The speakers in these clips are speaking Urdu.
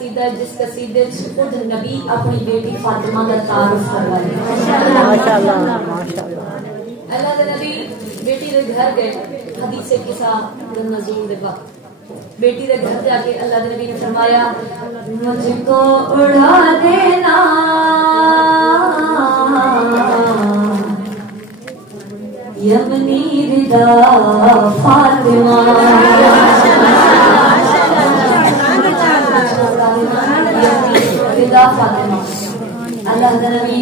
قصیدہ ہے جس قصیدے خود نبی اپنی بیٹی فاطمہ کا تعارف کرواتے ہیں. ماشاءاللہ ماشاءاللہ. اللہ کے نبی بیٹی کے گھر گئے. حدیث قصہ نزول دے وقت بیٹی کے گھر جا کے اللہ کے نبی نے فرمایا مجھ کو اڑا دینا یمنی رضا فاطمہ. اللہ کا نبی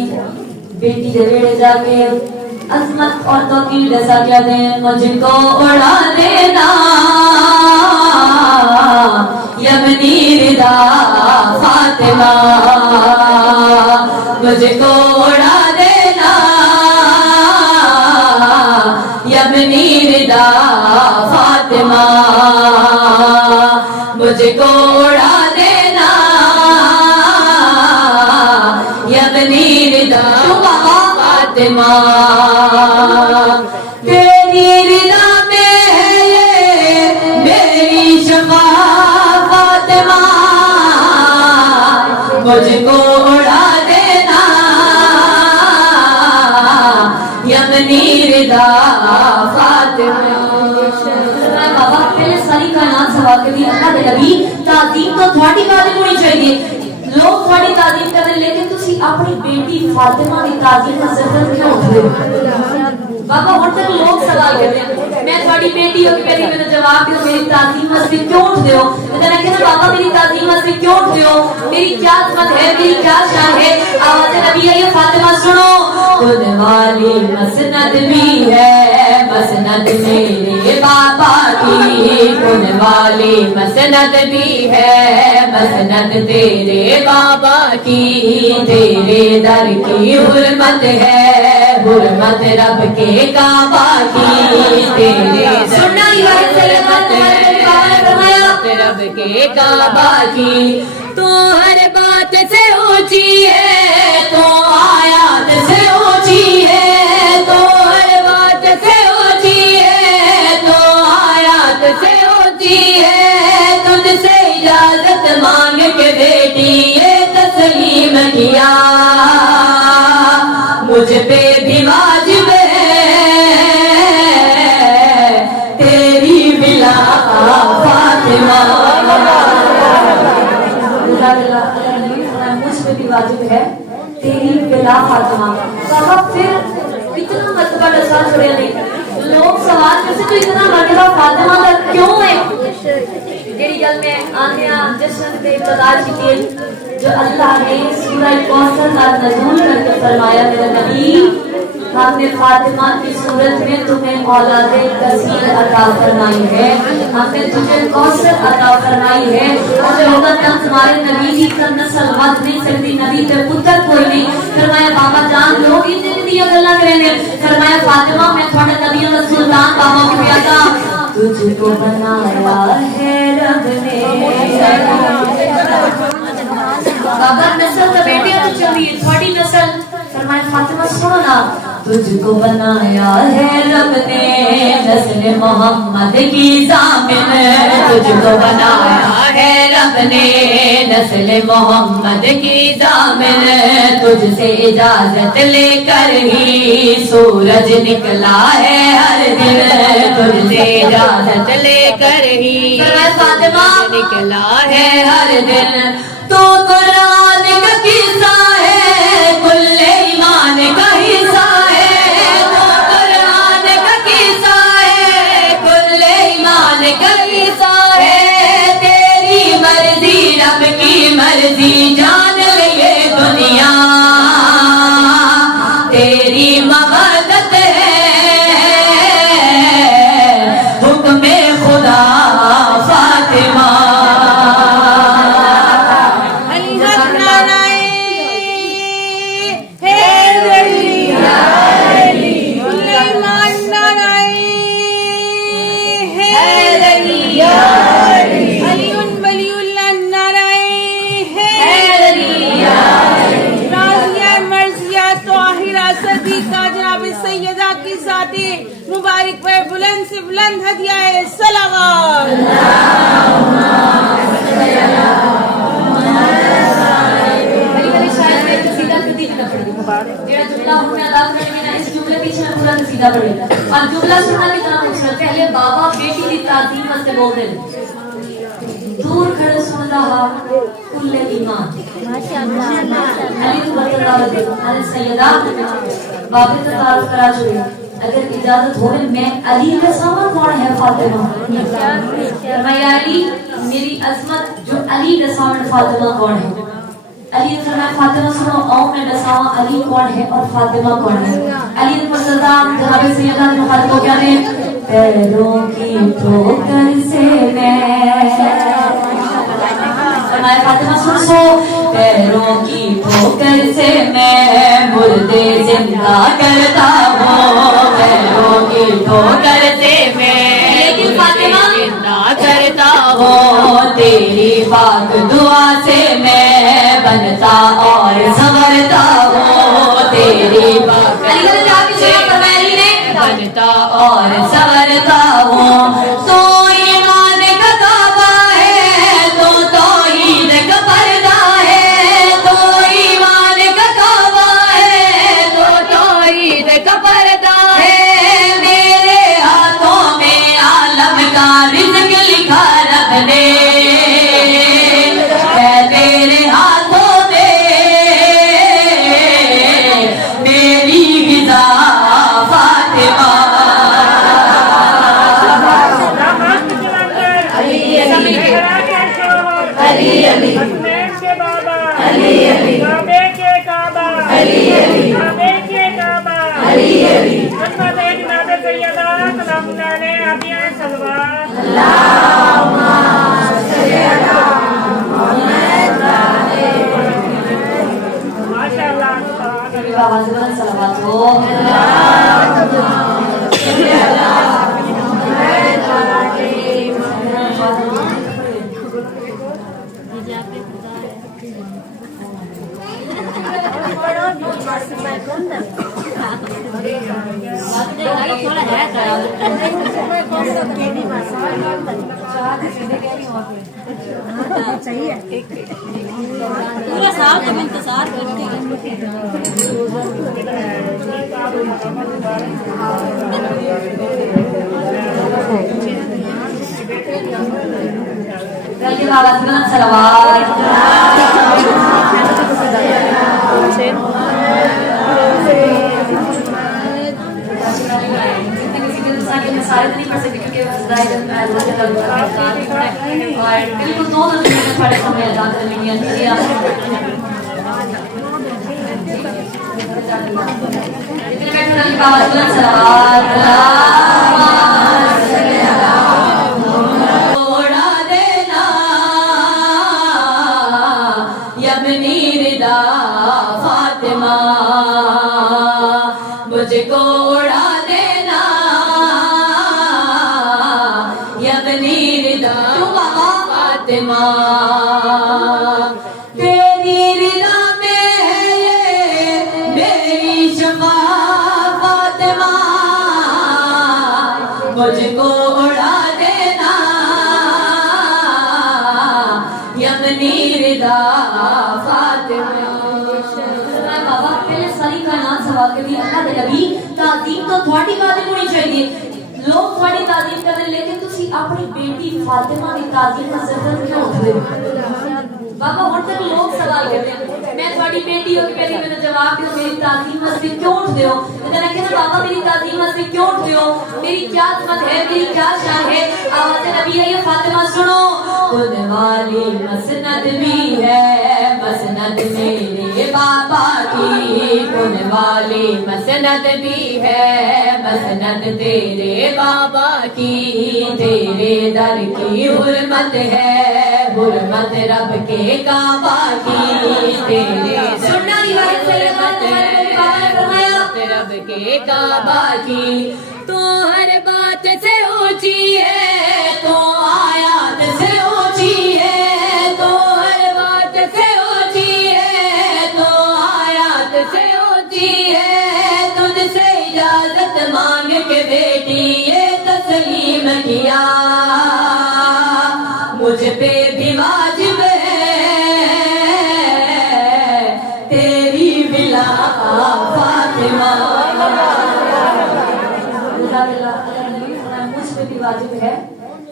بیٹی کے ویڑے جا کے عظمت اور توقیر ایسا کہتے ہیں مجھ کو اڑا دینا یمنی رضا فاطمہ. مجھ کو اڑا دینا یمنی رضا فاطمہ. مجھ کو اڑا دینا یمنی رضا فاطمہ. تیری رضا میں ہے یہ میری شفا فاطمہ. مجھ کو اڑا دینا یمنی رضا فاطمہ. بابا پہلے ساری کائنات سوال کے لیے اللہ کے نبی تعظیم تو تھوڑی تعظیم ہونی چاہیے. لوگ تھوڑی تعظیم کریں لیکن تسی اپنی بیٹی فاطمہ کی تعظیم کا ذکر کیوں اٹھتے ہو؟ بابا ہر تک لوگ سوال کرتے ہیں میں تھوڑی بیٹی ہو کہ پہلے میں نے جواب دیا میری تعظیم واسطے کیوں اٹھتے ہو؟ میں کہنا بابا میری تعظیم واسطے کیوں اٹھتے ہو؟ میری کیا عظمت ہے میری کیا شان ہے؟ آواز نبی ہے یہ فاطمہ سنو. خود والی مسند بھی ہے مسند میرے بابا کی. خود والی مسند بھی ہے مسند تیرے بابا کی. تیرے در کی حرمت ہے حرمت رب کے کعبہ کی. تیرے سننا حرمت ہے رب کے کعبہ کی. تو ہر بات سے اونچی ہے تو آیات سے اونچی ہے. تو ہر بات سے اونچی ہے تو آیات سے اونچی ہے. تجھ سے اجازت مانگ کے بیٹی یہ تسلیم کیا مجھ پہ بھی واجب ہے تیری بلا فاطمہ. مجھ پہ بھی واجب ہے تیری بلا فاطمہ. بابا پھر اتنا مرتبہ ڈسا چھوڑے نہیں لوگ سوال کرتے تو اتنا مرتبہ فاطمہ کا کیوں ہے؟ جیڑی گل میں آنیا جشن پہ ابتدا کی جو اللہ نے سورہ کوثر کا نزول کر کے فرمایا میرا نبی ہم نے فاطمہ کی صورت میں تمہیں اولاد کثیر عطا فرمائی ہے. ہم نے تجھے کوثر عطا فرمائی ہے اور جو وقت تک تمہارے نبی کی نسل ود نہیں سکتی نبی تے پتر کوئی نہیں. فرمایا بابا جان لوگ اتنی دیا گلا کریں گے. فرمایا فاطمہ میں تھوڑا نبیوں کا سلطان بابا کو کیا تھا تجھ کو بنایا ہے رب نے. بابا نسل کا بیٹے تو چلیے تھوڑی نسل. فرمایا فاطمہ سنو نا تجھ کو بنایا ہے رب نے نسل محمد کی ضامن. تجھ کو بنایا ہے رب نے نسل محمد کی ضامن. تجھ سے اجازت لے کر ہی سورج نکلا ہے ہر دن. تجھ سے اجازت لے کر ہی فاطمہ نکلا ہے ہر دن. تو قرآن کا قصہ ہے کل ایمان کا حصہ ہے. تو قرآن کا قصہ ہے کل ایمان کا حصہ ہے. تیری مرضی رب کی مرضی جان لے دنیا تیری مغلط ہے حکم خدا فاطمہ. سیدہ کی ذاتی مبارک پہ بلند سے بلند ہدیہ صلوات. دل دور کھڑے سن رہا کل ایمان علی رضی اللہ عنہ سیدہ بابے کا تعارف کرا چکے اگر اجازت ہو میں علی کا سامان کون ہے فاطمہ فرمایا علی میری عظمت جو علی کا سامان فاطمہ کون ہے علی نے فرمایا فاطمہ سنو او میں دساواں علی کون ہے اور فاطمہ کون ہے علی نے فرمایا جناب سیدہ نے مخاطب کو کہنے پیروں کی ٹھوکر سے میں فرمایا فاطمہ سن پیروں کی ٹھوکر سے میں مردے زندہ کرتا ہوں پیروں کی ٹھوکر سے میں فاطمہ زندہ کرتا ہوں تیری پاک دعا سے میں بنتا اور سنورتا ہوں تیری پاک دعا سے میں بنتا اور سنورتا ہوں تو ایمان کا کعبہ ہے تو توحید کا پردہ ہے تو ایمان کا کعبہ ہے تو توحید کا پردہ ہے میرے ہاتھوں میں عالم کا رزق لکھا رب نے تیرے ہاتھوں میں میری غذا فاطمہ علی علی حسنین کے بابا علی علی کعبے کے کعبہ علی علی کعبے کے کعبہ علی علی محمد جناب سیدہ سلام اللہ علیہ ابیاں سلوات اللہم صلی علی محمد ماشاءاللہ بابا زبان صلوات ہو پورا سال ہم انتظار کرتے ہیں بابا زبان صلوات سارے نہیں پڑھ سکتے کیونکہ اور بالکل دو تھوڑے سمے ادا کر لیں گے بابا زبان صلوات توڑا دینا یبنی ردا فاطمہ مجھ کو اڑا دینا یبنی ردا فاطمہ تیری ردا میں ہے یہ میری شفا فاطمہ مجھ کو اڑا دینا یمنی ردا فاطمہ بابا پہلے ساری کائنات سوال کے بھی اللہ دے نبی تعظیم تو تھوڑی قادم ہونی چاہیے لوگ تھوڑی تعظیم کریں لیکن تسی اپنی بیٹی فاطمہ کی تعظیم کا ذکر کیوں اٹھتے بابا ہن تک لوگ سوال کرتے ہیں میں تھوڑی بیٹی ہو کے پہلے میں جواب دیو میری تعظیم واسطے کیوں اٹھتے ہو میں نے کہا بابا میری تعظیم واسطے کیوں اٹھتے ہو میری کیا عظمت ہے میری کیا شان ہے آواز نبی ہے یہ فاطمہ سنو خود والی مسند بھی ہے مسند میرے بابا کی خود والی مسند بھی ہے مسند تیرے بابا کی تیرے در کی حرمت ہے حرمت رب کے کعبہ کی تیرے سننا روایت سے حرمت ہے رب کے کعبہ کی تو ہر بات سے اونچی ہے تو آیات سے اونچی ہے تو ہر بات سے اونچی ہے تو آیات سے اونچی ہے تجھ سے اجازت مانگ کے بیٹی یہ تسلیم کیا مجھ پہ بھی واجب ہے تیری بلا فاطمہ مجھ پہ بھی واجب ہے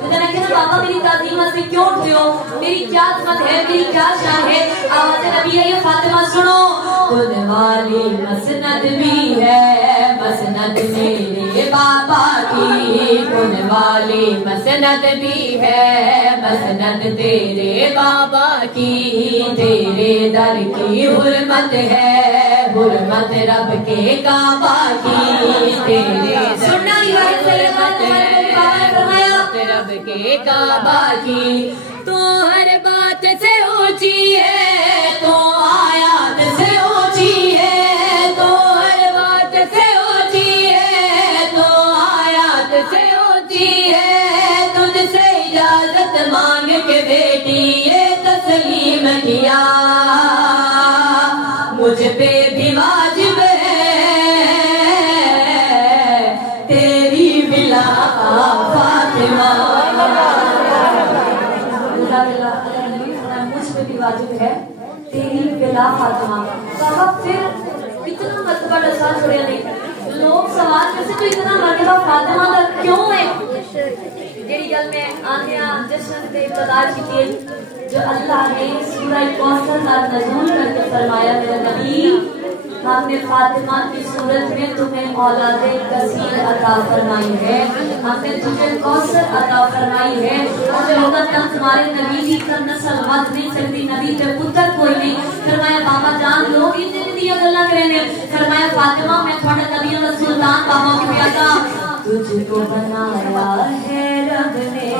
میں نے کہا بابا میری تعظیم واسطے کیوں اٹھ دیو میری کیا عظمت ہے میری کیا شان ہے آواز نبی ہے یہ فاطمہ سنو خود والی مسند بھی ہے مسند میرے بابا کی خود والی مسند بھی ہے مسند تیرے بابا کی تیرے در کی حرمت ہے حرمت رب کے کعبہ کی تیرے سننا روایت سے رب کے کعبہ کی تو ہر بات سے اونچی ہے تو آیات سے اونچی ہے تو ہر بات سے اونچی ہے تو آیات سے اونچی ہے تجھ سے اجازت مانگ کے بیٹی یہ تسلیم کیا مجھ پہ بھی واجب ہے تیری بلا فاطمہ مجھ پہ بھی واجب ہے تیری بلا فاطمہ بابا پھر اتنا مرتبہ رسا چھوڑیا نہیں لوگ سوال کرتے تو اتنا مرتبہ فاطمہ کا کیوں ہے جیڑی گل میں آنیا جشن دے ابتدا کی جو اللہ نے سورہ کوثر کا نزول کر کے فرمایا میرے نبی ہم نے فاطمہ کی صورت میں تمہیں اولاد کثیر عطا فرمائی ہے ہم نے تجھے کوثر عطا فرمائی ہے اور جو وقت تک تمہارے نبی کی کا نسل ود نہیں سکتی نبی تے پتر کوئی نہیں فرمایا بابا جان لوگ اتنی دیا گلا کریں گے فرمایا فاطمہ میں تھوڑا نبیوں کا سلطان بابا کی بیٹا تجھ کو بنایا ہے رب نے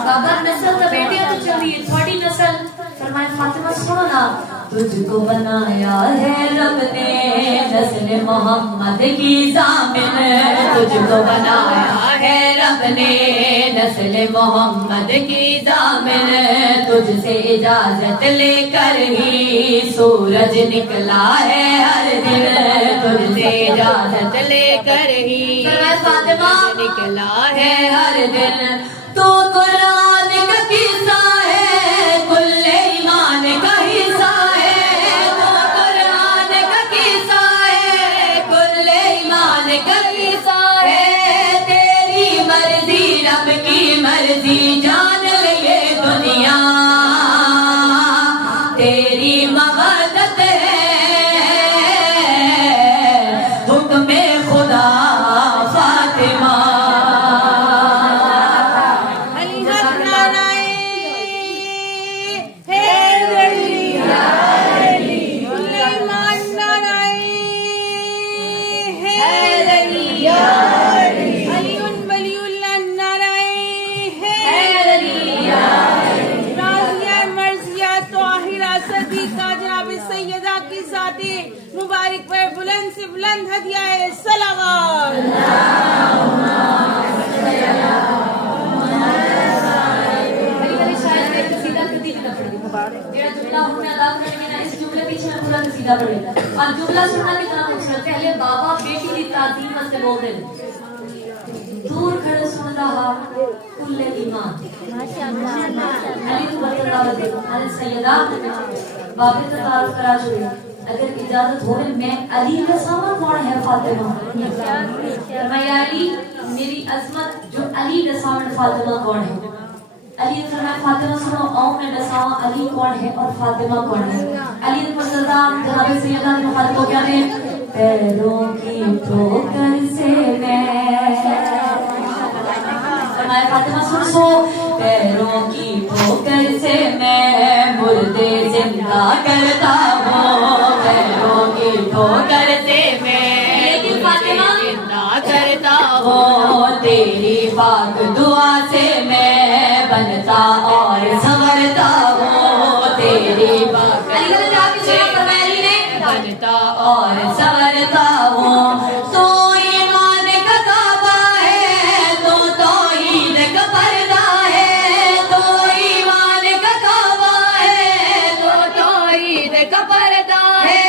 بابا نسل تو بیٹیاں تو چلی ہے تھوڑی نسل فرمایا فاطمہ سنو نا تجھ کو بنایا ہے رب نے نسل محمد کی ضامن تجھ کو بنایا ہے رب نے نسل محمد کی ضامن تجھ سے اجازت لے کر ہی سورج نکلا ہے ہر دن تجھ سے اجازت لے کر ہی فاطمہ نکلا ہے ہر دن تو قرآن کا قصہ ہے کل ایمان کا حصہ ہے تو قرآن کا قصہ ہے کل ایمان کا حصہ ہے تیری مرضی رب کی مرضی جان لے دنیا تیری مبادت ہے حکم خدا فاطمہ مبارک پر بلند سے بلند ہدیہ ہے صلوات اور جملہ سننا کتنا خوبصورت پہلے بابا بیٹی کی تعظیم واسطے بولتے دور کھڑے سن رہا کل ایمان علی تو بطلہ دیکھو علی سیدہ بابے تو تعارف کرا چھوڑی اگر اجازت ہوئے میں علی کا سامان کون ہے فاطمہ فرمایا علی میری عظمت جو علی کا سامان فاطمہ کون ہے علی نے فرمایا فاطمہ سنو آؤ میں بتاؤں علی کون ہے اور فاطمہ کون ہے علی نے فرمایا جناب سیدہ نے مخاطب کو کیا دے پیروں کی ٹھوکر سے میں فرمایا فاطمہ سن سو پیروں کی ٹھوکر سے میں مردے زندہ کرتا ہوں پیروں کی ٹھوکر سے میں لیکن فاطمہ زندہ کرتا ہوں تیری پاک دعا سے میں بنتا اور سنورتا ہوں تیری پاک دعا سے میں بنتا اور سنورتا ہوں تو ایمان کا کعبہ ہے تو توحید کا پردہ ہے تو ایمان کا کعبہ ہے تو توحید کا پردہ ہے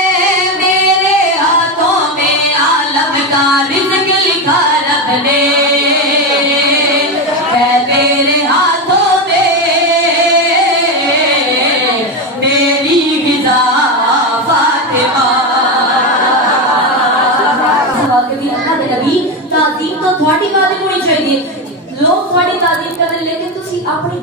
میرے ہاتھوں میں عالم کا رزق لکھا رب نے ہے میرے ہاتھوں میں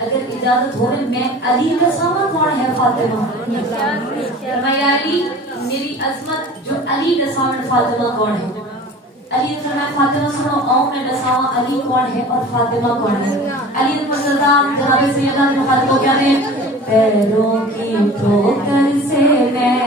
اگر اجازت ہو میں علی کا سامان کون ہے فاطمہ؟ فرمایا علی میری عظمت جو علی کا سامان فاطمہ کون ہے؟ علی نے فرمایا فاطمہ سنو آؤ میں بتاؤں علی کون ہے اور فاطمہ کون ہے. علی نے فرمایا جناب سیدنا محمد کو کیا دیں پیروں کی ٹھوکر سے میں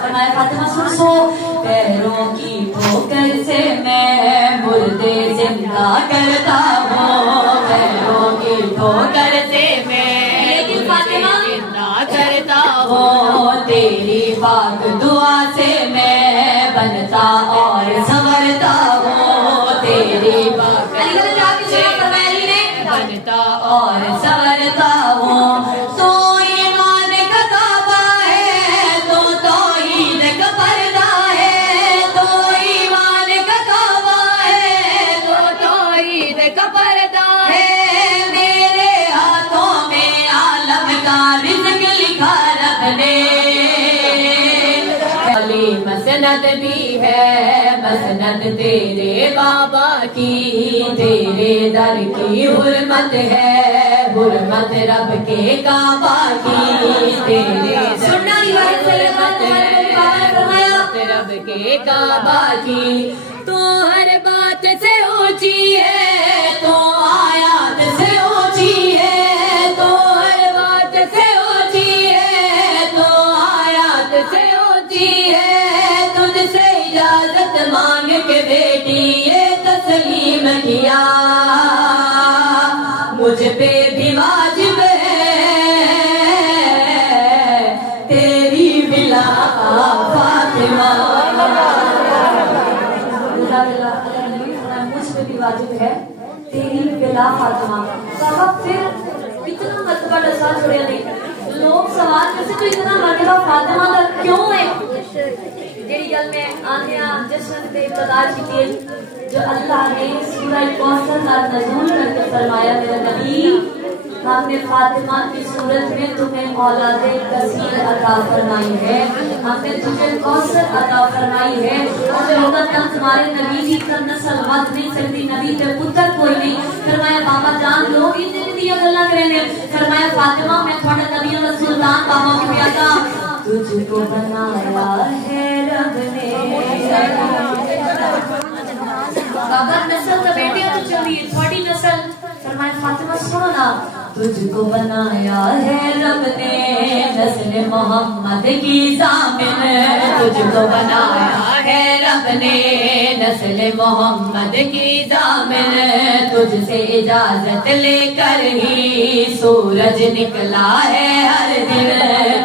فرمایا فاطمہ سن پیروں کی ٹھوکر سے میں مردے زندہ کرتا ہوں پیروں کی ٹھوکر سے میں لیکن فاطمہ زندہ کرتا ہوں تیری پاک دعا سے میں بنتا اور سنورتا ہوں تیری پاک دعا سے میں بنتا اور سنورتا ہوں تو ایمان کا کعبہ ہے تو توحید کا پردہ ہے تو ایمان کا کعبہ ہے تو توحید کا پردہ ہے میرے ہاتھوں میں عالم کا رزق لکھا رب نے مسند بھی ہے مسند تیرے بابا کی تیرے در کی حرمت ہے حرمت رب کے کعبہ کی تیرے سننا حرمت ہے رب کے کعبہ کی تو ہر بات سے اونچی ہے تو آیات سے اونچی ہے تو ہر بات سے اونچی ہے تو آیات سے اونچی ہے سے اجازت مانگ کے بیٹی یہ تسلیم کیا مجھ پہ بھی واجب ہے تیری بلا فاطمہ مجھ پہ بھی واجب ہے تیری بلا فاطمہ. صاحب پھر اتنا مرتبہ ڈسا چھوڑیا نہیں لوگ سوال کرتے تو اتنا مرتبہ فاطمہ کا کیوں ہے جیڑی گل میں آنیا جشن پہ ابتدا کی جو اللہ نے سورہ کوثر نازل کر کے فرمایا میرے نبی ہم نے فاطمہ کی صورت میں تمہیں اولاد کثیر عطا فرمائی ہے ہم نے تجھے کوثر عطا فرمائی ہے اور جو وقت تک تمہارے نبی کی کا نسل ود نہیں سکتی نبی کے پتر کوئی نہیں فرمایا بابا جان لوگ اتنے دیا گلا کریں گے فرمایا فاطمہ میں تھوڑا نبیوں کا سلطان بابا کی بیٹا تجھ کو بنایا ہے رب نے بابا نسل کا بیٹے تو چلیے تھوڑی نسل فرمایا فاطمہ سنو نا تجھ کو بنایا ہے رب نے نسل محمد کی ضامن تجھ کو بنایا ہے رب نے نسل محمد کی ضامن تجھ سے اجازت لے کر ہی سورج نکلا ہے ہر دن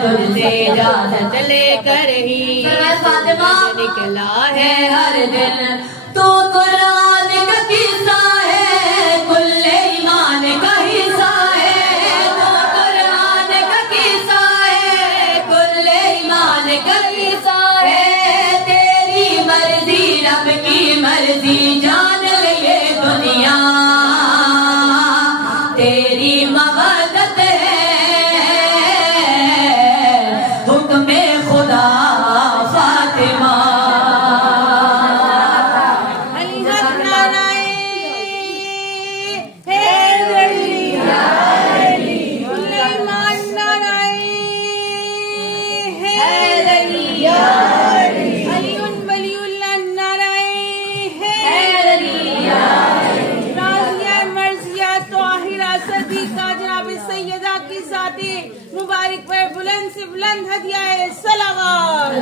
تجھ سے اجازت لے کر ہی فاطمہ نکلا ہے ہر دن تو قرآن کا قصہ ہے کل ایمان کا حصہ ہے تو قرآن کا قصہ ہے کل ایمان کا حصہ ہے تیری مرضی رب کی مرضی جان لے دنیا تیری مودت ہے حکم خدا فاطمہ مبارک پر بلند سے بلند ہدیہ صلوات